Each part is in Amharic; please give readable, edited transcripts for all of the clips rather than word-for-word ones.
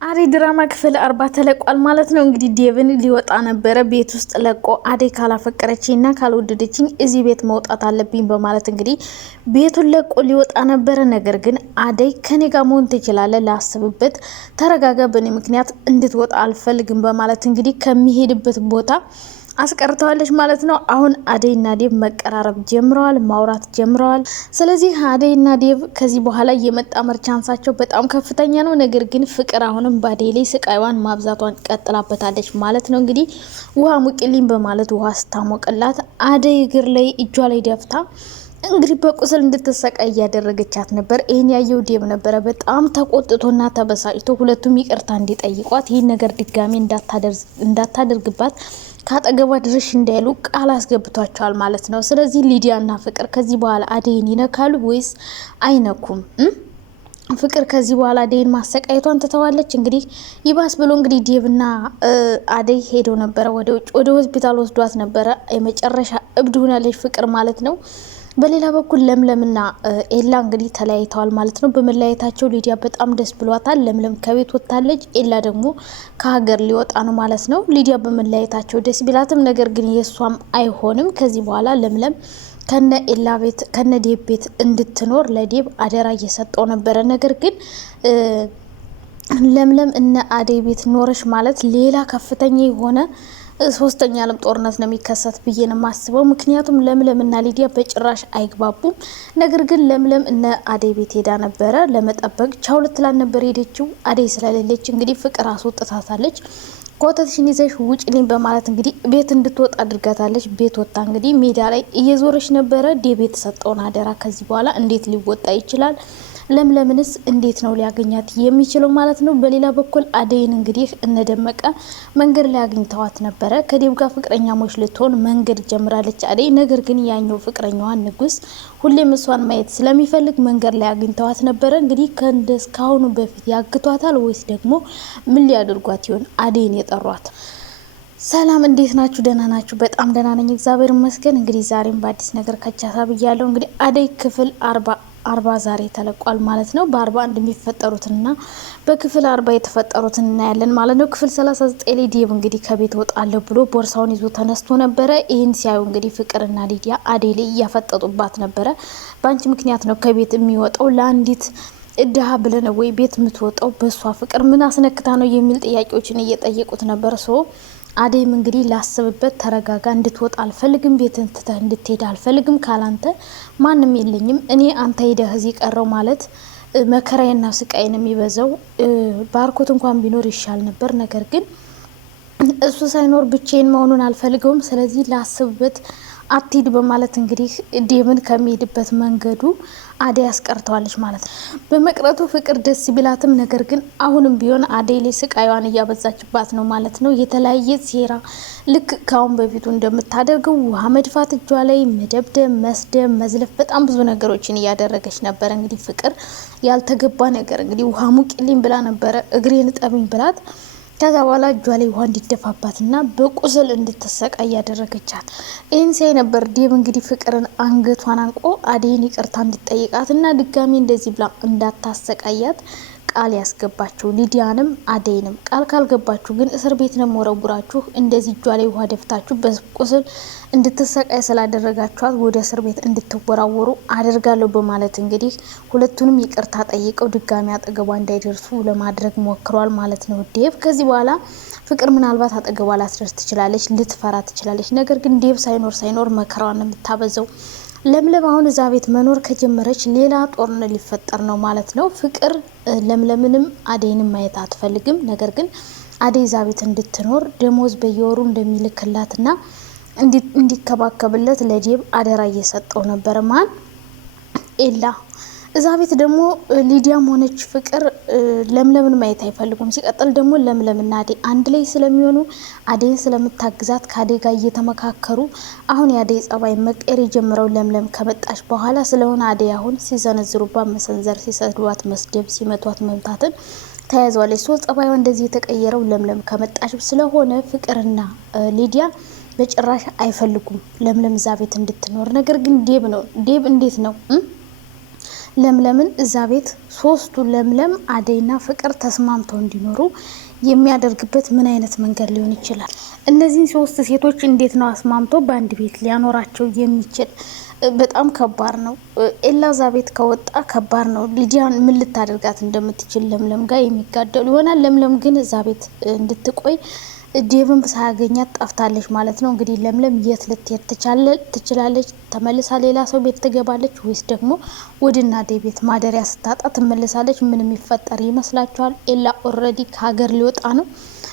አደይ ድራማ ክፍል 40 ተለቋል ማለት ነው። እንግዲህ ዴቭን ሊወጣ ነበረ ቤት ውስጥ ለቆ አደይ ካላፈቀረችኝና ካልወደደችኝ እዚህ ቤት መውጣት አለብኝ በማለት እንግዲህ ቤቱን ለቆ ሊወጣ ነበረ። ነገር ግን አደይ ከኔ ጋር መሆን ትችላለህ፣ ላስብበት፣ ተረጋጋ፣ በእኔ ምክንያት እንድትወጣ አልፈልግም በማለት እንግዲህ ከሚሄድበት ቦታ አስቀርተዋለች ማለት ነው። አሁን አደይና ዴቭ መቀራረብ ጀምረዋል፣ ማውራት ጀምረዋል። ስለዚህ አደይና ዴቭ ከዚህ በኋላ የመጣመር ቻንሳቸው በጣም ከፍተኛ ነው። ነገር ግን ፍቅር አሁንም በአደይ ላይ ስቃይዋን ማብዛቷን ቀጥላበታለች ማለት ነው። እንግዲህ ውሃ ሙቂልኝ በማለት ውሃ ስታሞቅላት አደይ እግር ላይ እጇ ላይ ደፍታ እንግዲህ በቁስል እንድትሰቃይ እያደረገቻት ነበር። ይህን ያየው ዴቭ ነበረ በጣም ተቆጥቶና ተበሳጭቶ ሁለቱም ይቅርታ እንዲጠይቋት ይህን ነገር ድጋሚ እንዳታደርግባት ካጠገቧ ድረሽ እንዳይሉ ቃል አስገብቷቸዋል ማለት ነው። ስለዚህ ሊዲያና ፍቅር ከዚህ በኋላ አደይን ይነካሉ ወይስ አይነኩም? ፍቅር ከዚህ በኋላ አደይን ማሰቃየቷን ትተዋለች? እንግዲህ ይባስ ብሎ እንግዲህ ዴቭና አደይ ሄደው ነበረ ወደ ውጭ ወደ ሆስፒታል ወስዷት ነበረ። የመጨረሻ እብድ ሆናለች ፍቅር ማለት ነው። በሌላ በኩል ለምለምና ኤላ እንግዲህ ተለያይተዋል ማለት ነው። በመለያየታቸው ሊዲያ በጣም ደስ ብሏታል። ለምለም ከቤት ወጥታለች፣ ኤላ ደግሞ ከሀገር ሊወጣ ነው ማለት ነው። ሊዲያ በመለያየታቸው ደስ ቢላትም ነገር ግን የሷም አይሆንም። ከዚህ በኋላ ለምለም ከነ ኤላ ቤት ከነ ዴብ ቤት እንድትኖር ለዴብ አደራ እየሰጠው ነበረ። ነገር ግን ለምለም እነ አደይ ቤት ኖረሽ ማለት ሌላ ከፍተኛ የሆነ ሶስተኛ ዓለም ጦርነት ነው የሚከሰት ብዬ ነው የማስበው። ምክንያቱም ለምለም እና ሊዲያ በጭራሽ አይግባቡም። ነገር ግን ለምለም እነ አደይ ቤት ሄዳ ነበረ ለመጠበቅ ቻው ልትላት ነበር ሄደችው። አደይ ስለሌለች እንግዲህ ፍቅር አስወጥታታለች። ኮተትሽን ይዘሽ ውጭልኝ በማለት እንግዲህ ቤት እንድትወጣ አድርጋታለች። ቤት ወጣ እንግዲህ ሜዳ ላይ እየዞረች ነበረ። ዴቭ የተሰጠውን አደራ ከዚህ በኋላ እንዴት ሊወጣ ይችላል? ለምለምንስ እንዴት ነው ሊያገኛት የሚችለው ማለት ነው። በሌላ በኩል አደይን እንግዲህ እነደመቀ መንገድ ላይ አግኝተዋት ነበረ። ከዴብ ጋር ፍቅረኛሞች ልትሆን መንገድ ጀምራለች አደይ። ነገር ግን ያኛው ፍቅረኛዋን ንጉስ ሁሌም እሷን ማየት ስለሚፈልግ መንገድ ላይ አግኝተዋት ነበረ። እንግዲህ ከእንደስካሁኑ በፊት ያግቷታል ወይስ ደግሞ ምን ሊያደርጓት ይሆን አደይን የጠሯት? ሰላም እንዴት ናችሁ? ደህና ናችሁ? በጣም ደህና ነኝ እግዚአብሔር ይመስገን። እንግዲህ ዛሬም በአዲስ ነገር ከቻሳ ብያለሁ። እንግዲህ አደይ ክፍል 40 ዛሬ ተለቋል ማለት ነው። በ41 የሚፈጠሩትንና በክፍል 40 የተፈጠሩትን እናያለን ማለት ነው። ክፍል 39 ላይ ዴቭ እንግዲህ ከቤት ወጣለሁ ብሎ ቦርሳውን ይዞ ተነስቶ ነበረ። ይህን ሲያዩ እንግዲህ ፍቅርና ሊዲያ አደይ ላይ እያፈጠጡባት ነበረ። በአንቺ ምክንያት ነው ከቤት የሚወጣው፣ ለአንዲት እድሃ ብለን ወይ ቤት የምትወጣው፣ በሷ ፍቅር ምን አስነክታ ነው የሚል ጥያቄዎችን እየጠየቁት ነበር። አደይም እንግዲህ ላስብበት፣ ተረጋጋ፣ እንድትወጣ አልፈልግም፣ ቤትን ትተህ እንድትሄድ አልፈልግም፣ ካላንተ ማንም የለኝም፣ እኔ አንተ ሄደህ እዚህ ቀረው ማለት መከራዬና ስቃይን የሚበዛው ባርኮት እንኳን ቢኖር ይሻል ነበር። ነገር ግን እሱ ሳይኖር ብቻዬን መሆኑን አልፈልገውም፣ ስለዚህ ላስብበት አትሂድ በማለት እንግዲህ ዴቭን ከሚሄድበት መንገዱ አደይ አስቀርተዋለች ማለት ነው። በመቅረቱ ፍቅር ደስ ቢላትም ነገር ግን አሁንም ቢሆን አደይ ላይ ስቃይዋን እያበዛችባት ነው ማለት ነው። የተለያየ ሴራ ልክ ካሁን በፊቱ እንደምታደርገው ውሃ መድፋት፣ እጇ ላይ መደብደብ፣ መስደብ፣ መዝለፍ በጣም ብዙ ነገሮችን እያደረገች ነበረ። እንግዲህ ፍቅር ያልተገባ ነገር እንግዲህ ውሃ ሙቂልኝ ብላ ነበረ እግሬን ጠብኝ ብላት ከዛ በኋላ እጇ ላይ ውሃ እንዲደፋባትና በቁስል እንድትሰቃይ ያደረገቻት። ይህን ሲያይ ነበር ዴቭ እንግዲህ ፍቅርን አንገቷን አንቆ አደይን ይቅርታ እንድትጠይቃትና ድጋሚ እንደዚህ ብላ እንዳታሰቃያት ቃል ያስገባችሁ። ሊዲያንም አደይንም ቃል ካልገባችሁ ግን እስር ቤት ነው ወረውራችሁ እንደዚህ እጇ ላይ ውሃ ደፍታችሁ በቁስል እንድትሰቃይ ስላደረጋችኋት ወደ እስር ቤት እንድትወራወሩ አደርጋለሁ በማለት እንግዲህ ሁለቱንም ይቅርታ ጠይቀው ድጋሚ አጠገቧ እንዳይደርሱ ለማድረግ ሞክሯል ማለት ነው ዴቭ። ከዚህ በኋላ ፍቅር ምናልባት አጠገቧ ላትደርስ ትችላለች፣ ልትፈራ ትችላለች። ነገር ግን ዴቭ ሳይኖር መከራዋን የምታበዘው። ለምለም አሁን እዛ ቤት መኖር ከጀመረች ሌላ ጦርነት ሊፈጠር ነው ማለት ነው። ፍቅር ለምለምንም አደይንም ማየት አትፈልግም። ነገር ግን አደይ እዛ ቤት እንድትኖር ደሞዝ በየወሩ እንደሚልክላትና እንዲከባከብለት ለዴቭ አደራ እየሰጠው ነበር። ማን ኤላ። እዛ ቤት ደግሞ ሊዲያም ሆነች ፍቅር ለምለምን ማየት አይፈልጉም። ሲቀጥል ደግሞ ለምለምና አደይ አንድ ላይ ስለሚሆኑ አደይን ስለምታግዛት ከአደይ ጋር እየተመካከሩ አሁን የአደይ ጸባይ መቀየር የጀመረው ለምለም ከመጣች በኋላ ስለሆነ አደይ አሁን ሲሰነዝሩባት መሰንዘር፣ ሲሰድዋት መስደብ፣ ሲመቷት መምታትን ተያይዘዋለች። ጸባይዋ እንደዚህ የተቀየረው ለምለም ከመጣች ስለሆነ ፍቅርና ሊዲያ በጭራሽ አይፈልጉም ለምለም እዛ ቤት እንድትኖር። ነገር ግን ዴቭ እንዴት ነው ለምለምን እዛ ቤት ሶስቱ ለምለም አደይና ፍቅር ተስማምተው እንዲኖሩ የሚያደርግበት ምን አይነት መንገድ ሊሆን ይችላል? እነዚህን ሶስት ሴቶች እንዴት ነው አስማምቶ በአንድ ቤት ሊያኖራቸው የሚችል? በጣም ከባድ ነው። ኤላ እዛ ቤት ከወጣ ከባድ ነው። ሊዲያን ምን ልታደርጋት እንደምትችል ለምለም ጋር የሚጋደሉ ይሆናል። ለምለም ግን እዛ ቤት እንድትቆይ ዴቭን ሳያገኛት ጠፍታለች ማለት ነው። እንግዲህ ለምለም የት ልትሄድ ትችላለች? ተመልሳ ሌላ ሰው ቤት ትገባለች ወይስ ደግሞ ወደ እናቴ ቤት ማደሪያ ስታጣ ትመልሳለች? ምን የሚፈጠር ይመስላችኋል? ኤላ ኦልሬዲ ከሀገር ሊወጣ ነው።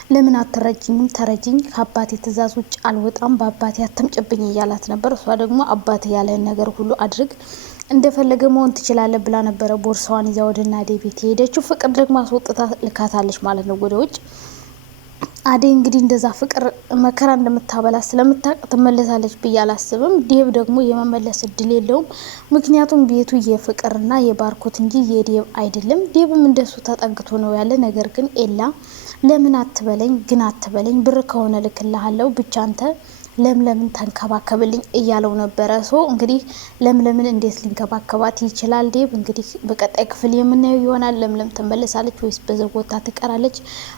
ለምን አትረጅኝም? ተረጅኝ፣ ከአባቴ ትእዛዝ ውጭ አልወጣም፣ በአባቴ አትምጭብኝ እያላት ነበር። እሷ ደግሞ አባቴ ያለን ነገር ሁሉ አድርግ፣ እንደፈለገ መሆን ትችላለ ብላ ነበረ ቦርሳዋን ይዛ ወደ እናቴ ቤት የሄደችው። ፍቅር ደግሞ አስወጥታ ልካታለች ማለት ነው ወደ ውጭ። አደይ እንግዲህ እንደዛ ፍቅር መከራ እንደምታበላ ስለምታውቅ ትመለሳለች ብዬ አላስብም። ዴቭ ደግሞ የመመለስ እድል የለውም። ምክንያቱም ቤቱ የፍቅርና የባርኮት እንጂ የዴቭ አይደለም። ዴቭም እንደሱ ተጠግቶ ነው ያለ። ነገር ግን ኤላ ለምን አትበለኝ ግን አትበለኝ፣ ብር ከሆነ ልክልሃለሁ፣ ብቻ አንተ ለምለምን ተንከባከብልኝ እያለው ነበረ። ሶ እንግዲህ ለምለምን እንዴት ሊንከባከባት ይችላል ዴቭ? እንግዲህ በቀጣይ ክፍል የምናየው ይሆናል። ለምለም ትመለሳለች ወይስ በዘጎታ ትቀራለች?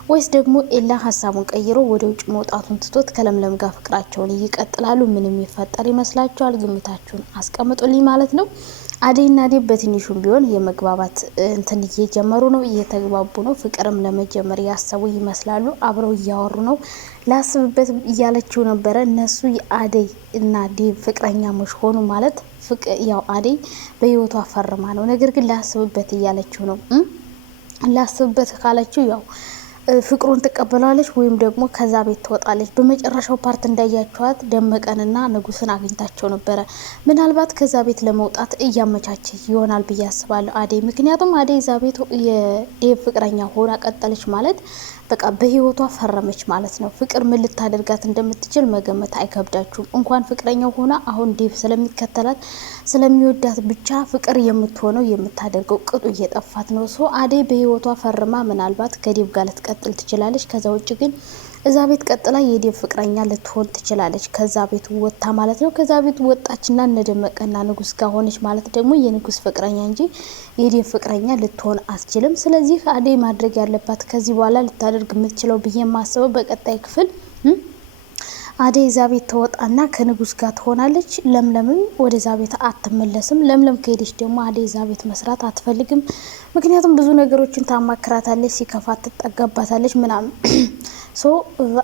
ወይስ ደግሞ ኤላ ሀሳቡን ቀይሮ ወደ ውጭ መውጣቱን ትቶት ከለምለም ጋር ፍቅራቸውን ይቀጥላሉ? ምን የሚፈጠር ይመስላችኋል? ግምታችሁን አስቀምጡልኝ ማለት ነው። አደይና ዴቭ በትንሹም ቢሆን የመግባባት እንትን እየጀመሩ ነው፣ እየተግባቡ ነው። ፍቅርም ለመጀመር ያሰቡ ይመስላሉ። አብረው እያወሩ ነው። ላስብበት እያለችው ነበረ። እነሱ የአደይ እና ዴቭ ፍቅረኛሞች ሆኑ ማለት ያው አደይ በህይወቷ ፈርማ ነው። ነገር ግን ላስብበት እያለችው ነው። ላስብበት ካለችው ያው ፍቅሩን ትቀበላለች ወይም ደግሞ ከዛ ቤት ትወጣለች። በመጨረሻው ፓርት እንዳያቸዋት ደመቀንና ንጉስን አግኝታቸው ነበረ። ምናልባት ከዛ ቤት ለመውጣት እያመቻቸ ይሆናል ብዬ አስባለሁ አደይ። ምክንያቱም አደይ ዛ ቤት የዴቭ ፍቅረኛ ሆና ቀጠለች ማለት በቃ በህይወቷ ፈረመች ማለት ነው። ፍቅር ምን ልታደርጋት እንደምትችል መገመት አይከብዳችሁም። እንኳን ፍቅረኛው ሆና አሁን ዴቭ ስለሚከተላት ስለሚወዳት ብቻ ፍቅር የምትሆነው የምታደርገው ቅጡ እየጠፋት ነው። ሶ አደይ በህይወቷ ፈርማ ምናልባት ከዴቭ ጋር ልትቀጥል ትችላለች። ከዛ ውጭ ግን እዛ ቤት ቀጥላ የዴቭ ፍቅረኛ ልትሆን ትችላለች። ከዛ ቤት ወጣ ማለት ነው። ከዛ ቤት ወጣችና እነደመቀና ንጉስ ጋር ሆነች ማለት ደግሞ የንጉስ ፍቅረኛ እንጂ የዴቭ ፍቅረኛ ልትሆን አትችልም። ስለዚህ አደይ ማድረግ ያለባት ከዚህ በኋላ ልታደርግ የምትችለው ብዬ የማስበው በቀጣይ ክፍል አደይ እዛ ቤት ተወጣና ከንጉስ ጋር ትሆናለች። ለምለምም ወደዛ ቤት አትመለስም። ለምለም ከሄደች ደግሞ አደይ እዛ ቤት መስራት አትፈልግም። ምክንያቱም ብዙ ነገሮችን ታማክራታለች፣ ሲከፋት ትጠጋባታለች ምናምን። ሶ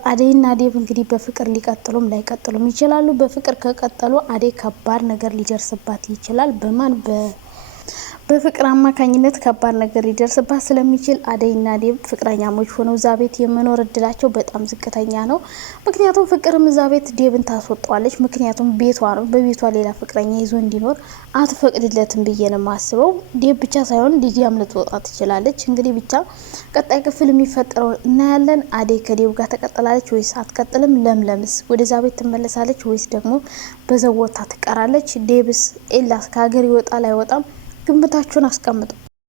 አደይና ዴቭ እንግዲህ በፍቅር ሊቀጥሉም ላይቀጥሉም ይችላሉ። በፍቅር ከቀጠሉ አደይ ከባድ ነገር ሊደርስባት ይችላል። በፍቅር አማካኝነት ከባድ ነገር ሊደርስባት ስለሚችል አደይና ዴቭ ፍቅረኛሞች ሆነው እዛ ቤት የመኖር እድላቸው በጣም ዝቅተኛ ነው። ምክንያቱም ፍቅርም እዛ ቤት ዴቭን ታስወጣዋለች። ምክንያቱም ቤቷ ነው። በቤቷ ሌላ ፍቅረኛ ይዞ እንዲኖር አትፈቅድለትም ብዬ ነው የማስበው። ዴቭ ብቻ ሳይሆን ሊዲያም ልትወጣ ትችላለች። እንግዲህ ብቻ ቀጣይ ክፍል የሚፈጠረው እናያለን። አደይ ከዴቭ ጋር ተቀጥላለች ወይስ አትቀጥልም? ለምለምስ ወደዛ ቤት ትመለሳለች ወይስ ደግሞ በዘወታ ትቀራለች? ዴቭስ ኤላስ ከሀገር ይወጣል አይወጣም? ግምታችሁን አስቀምጡ።